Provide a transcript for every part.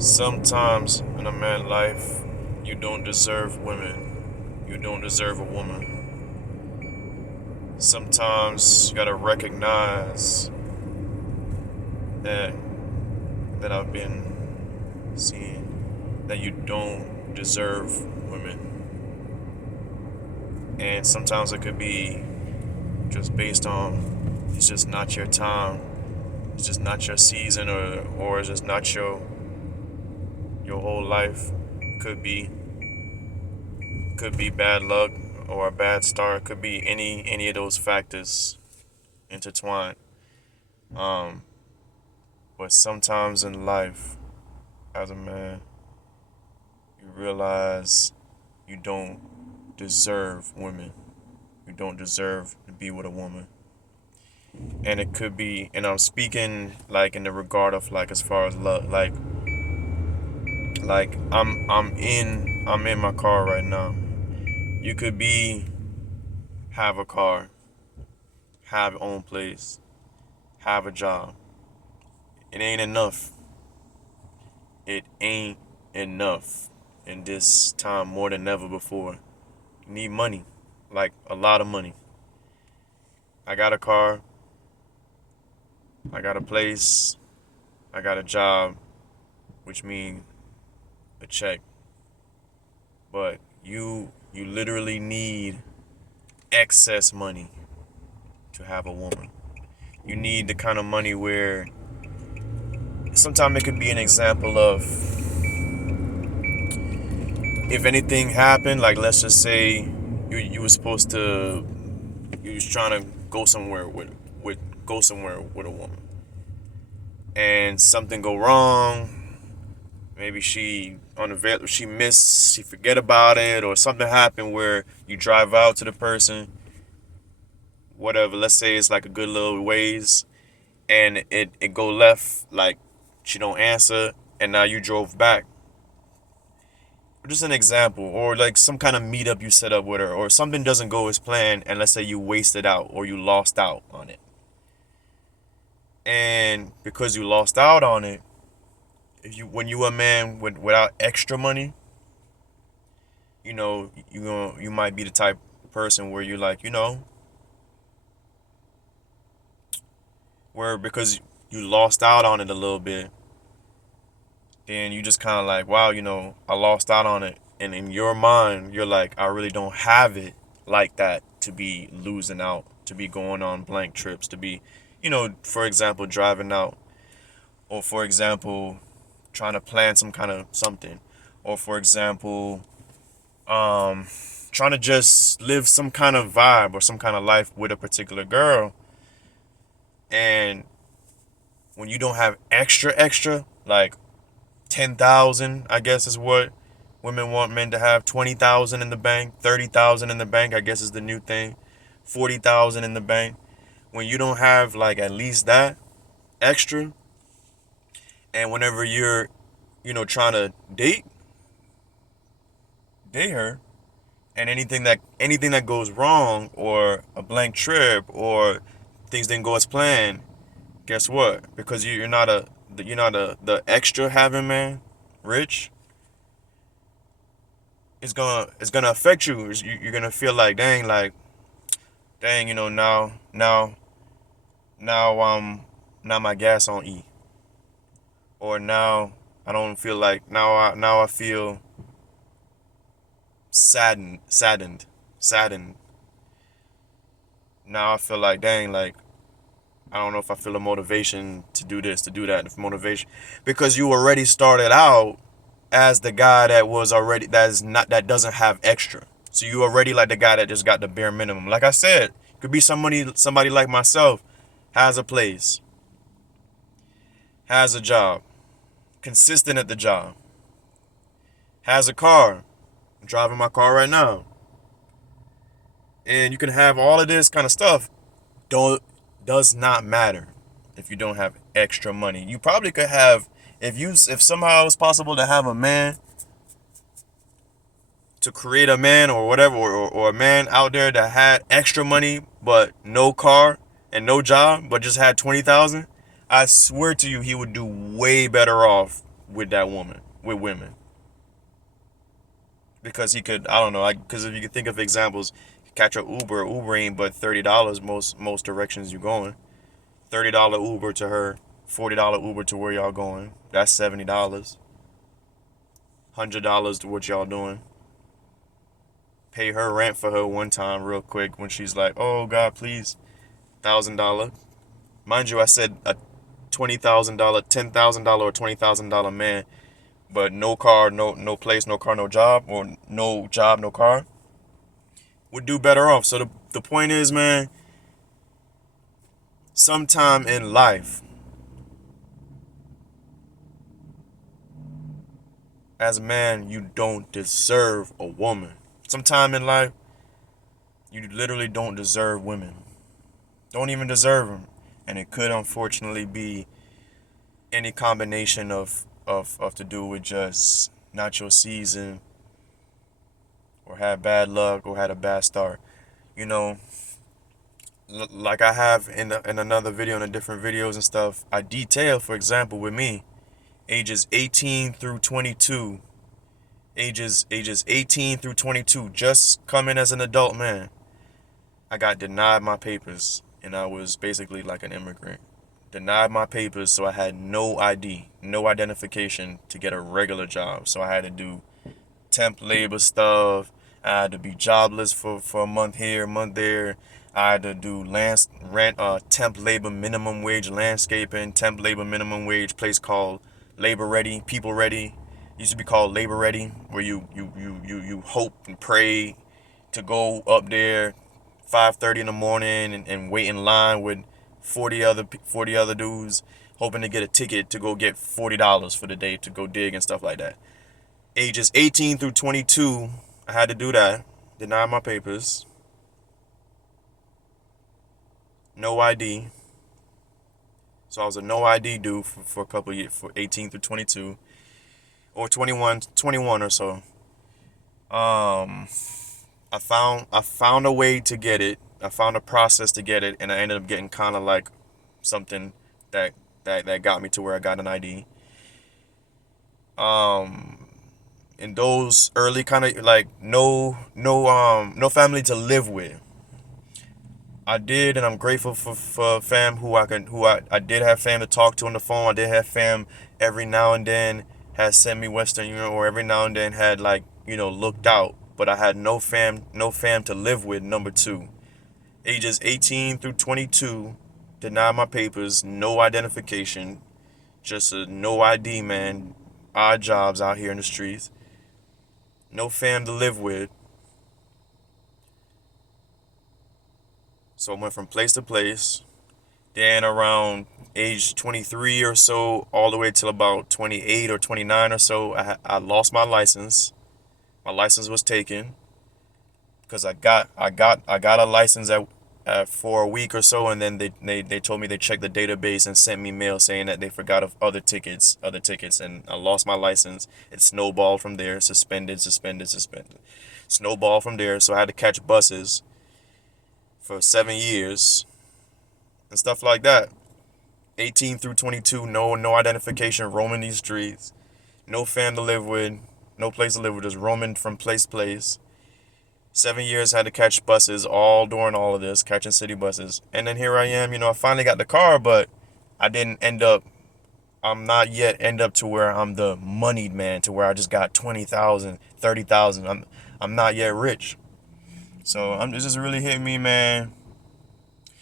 Sometimes in a man's life, you don't deserve women. You don't deserve a woman. Sometimes you gotta recognize that I've been seeing that you don't deserve women. And sometimes it could be just based on it's just not your time. It's just not your season, or it's just not your whole life. Could be bad luck or a bad start. Could be any of those factors intertwined. Um, but sometimes in life, as a man, you realize you don't deserve women. You don't deserve to be with a woman. And it could be, and I'm speaking like in the regard of like as far as love, like I'm in my car right now. You could be have a car, have your own place, have a job. It ain't enough. It ain't enough in this time more than ever before. You need money, like a lot of money. I got a car, I got a place, I got a job, which means a check. But you literally need excess money to have a woman. You need the kind of money where sometimes it could be an example of if anything happened, like let's just say you were supposed to you was trying to go somewhere with a woman and something go wrong. Maybe she forget about it, or something happened where you drive out to the person, whatever. Let's say it's like a good little ways, and it go left, like she don't answer, and now you drove back. Just an example, or like some kind of meetup you set up with her, or something doesn't go as planned, and let's say you wasted out or you lost out on it. And because you lost out on it, if you when you a man without extra money, you might be the type of person where you're like, where because you lost out on it a little bit, then you just kind of like, wow, I lost out on it. And in your mind, you're like, I really don't have it like that to be losing out, to be going on blank trips, to be, for example, driving out, or for example, trying to plan some kind of something, or for example, trying to just live some kind of vibe or some kind of life with a particular girl. And when you don't have extra, like 10,000, I guess is what women want men to have. 20,000 in the bank, 30,000 in the bank, I guess is the new thing. 40,000 in the bank. When you don't have like at least that extra, and whenever you're, trying to date her, and anything that goes wrong, or a blank trip, or things didn't go as planned, guess what? Because you're not the extra having man, rich, it's gonna affect you. You're gonna feel like dang, now my gas on E, or now I don't feel like now I feel saddened. Now I feel like dang, like I don't know if I feel a motivation to do this, to do that, if motivation, because you already started out as the guy that doesn't have extra. So you already like the guy that just got the bare minimum. Like I said, could be somebody like myself, has a place, has a job, consistent at the job, has a car. I'm driving my car right now. And you can have all of this kind of stuff. Does not matter if you don't have extra money. You probably could have, if somehow it's possible to have a man, to create a man or whatever, or a man out there that had extra money but no car and no job but just had 20,000. I swear to you, he would do way better off with that woman, with women. Because he could, I don't know, because if you could think of examples, catch a Uber ain't but $30 most directions you going. $30 Uber to her, $40 Uber to where y'all going. That's $70. $100 to what y'all doing. Pay her rent for her one time real quick when she's like, oh God, please, $1,000. Mind you, I said a $20,000, $10,000 or $20,000 man, but no car, no place, no car, no job, or no job, no car, would do better off. So the point is, man, sometime in life, as a man, you don't deserve a woman. Sometime in life, you literally don't deserve women. Don't even deserve them. And it could unfortunately be any combination of to do with just not your season, or had bad luck, or had a bad start. You know, like I have in another video, in the different videos and stuff, I detail, for example, with me, ages 18 through 22, ages 18 through 22, just coming as an adult man, I got denied my papers, and I was basically like an immigrant. Denied my papers, so I had no ID, no identification to get a regular job. So I had to do temp labor stuff. I had to be jobless for a month here, a month there. I had to do temp labor minimum wage landscaping, temp labor minimum wage place called Labor Ready, People Ready. It used to be called Labor Ready, where you hope and pray to go up there 5:30 in the morning and wait in line with 40 other dudes, hoping to get a ticket to go get $40 for the day to go dig and stuff like that. Ages 18 through 22, I had to do that. Denied my papers. No ID. So I was a no ID dude for a couple of years, for 18 through 22, or 21 or so. I found a way to get it. I found a process to get it, and I ended up getting kind of like something that got me to where I got an ID. In those early kind of like no family to live with. I did, and I'm grateful for fam who I did have fam to talk to on the phone. I did have fam every now and then had sent me Western Union, or every now and then had like, looked out. But I had no fam to live with. Number two, ages 18 through 22, denied my papers, no identification, just a no ID man, odd jobs out here in the streets, no fam to live with. So I went from place to place. Then around age 23 or so, all the way till about 28 or 29 or so, I lost my license. My license was taken because I got a license for a week or so, and then they told me they checked the database and sent me mail saying that they forgot of other tickets, and I lost my license. It snowballed from there, suspended. Snowballed from there, so I had to catch buses for 7 years and stuff like that. 18 through 22, no identification, roaming these streets, no fam to live with, no place to live with, just roaming from place to place. 7 years, had to catch buses all during all of this, catching city buses. And then here I am, I finally got the car, but I'm not yet end up to where I'm the moneyed man, to where I just got 20,000, 30,000. I'm not yet rich. So it's just really hit me, man.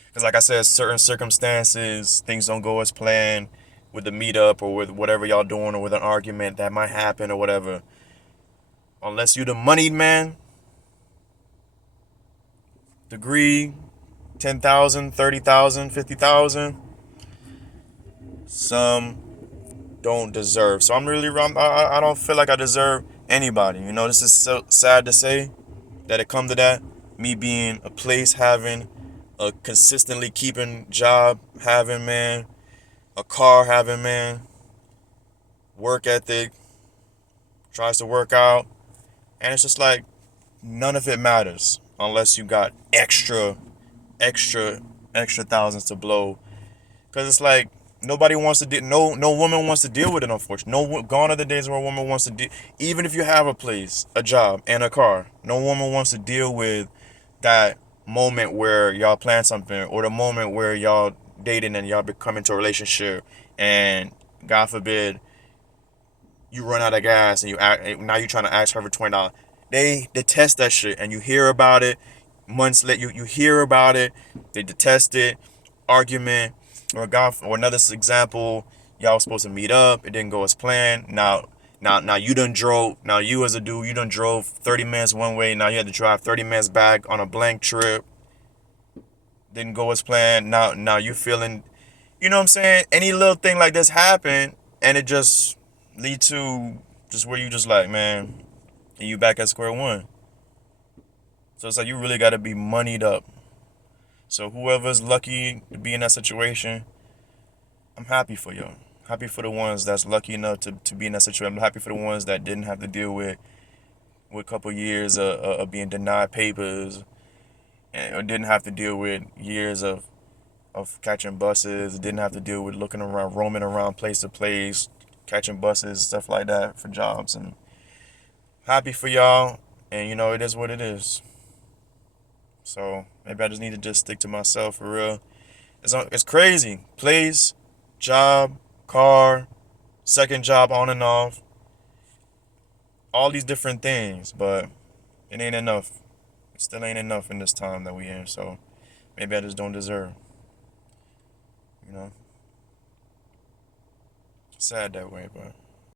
Because like I said, certain circumstances, things don't go as planned with the meetup, or with whatever y'all doing, or with an argument that might happen or whatever. Unless you the moneyed man, degree, 10,000, 30,000, 50,000, some don't deserve. So I don't feel like I deserve anybody. This is so sad to say that it come to that. Me being a place having, a consistently keeping job having, man, a car having, man, work ethic, tries to work out, and it's just like none of it matters unless you got extra thousands to blow. Because it's like, Nobody wants to deal. No woman wants to deal with it. Unfortunately, gone are the days where a woman wants to deal. Even if you have a place, a job, and a car, no woman wants to deal with that moment where y'all plan something, or the moment where y'all dating and y'all become into a relationship, and God forbid you run out of gas and now you're trying to ask her for $20. They detest that shit, and you hear about it months later. You hear about it. They detest it. Argument, or another example. Y'all was supposed to meet up. It didn't go as planned. Now you done drove. Now you as a dude, you done drove 30 minutes one way. Now you had to drive 30 minutes back on a blank trip. Didn't go as planned. Now you feeling, you know what I'm saying? Any little thing like this happen, and it just lead to just where you just like, man, and you back at square one. So it's like you really got to be moneyed up. So whoever's lucky to be in that situation, I'm happy for you. Happy for the ones that's lucky enough to be in that situation. I'm happy for the ones that didn't have to deal with a couple years of being denied papers, or didn't have to deal with years of catching buses, didn't have to deal with looking around, roaming around place to place, catching buses, stuff like that for jobs. And happy for y'all. And it is what it is. So maybe I just need to just stick to myself for real. It's crazy. Place, job, car, second job on and off, all these different things, but it ain't enough. It still ain't enough in this time that we in. So maybe I just don't deserve. You know, sad that way, but.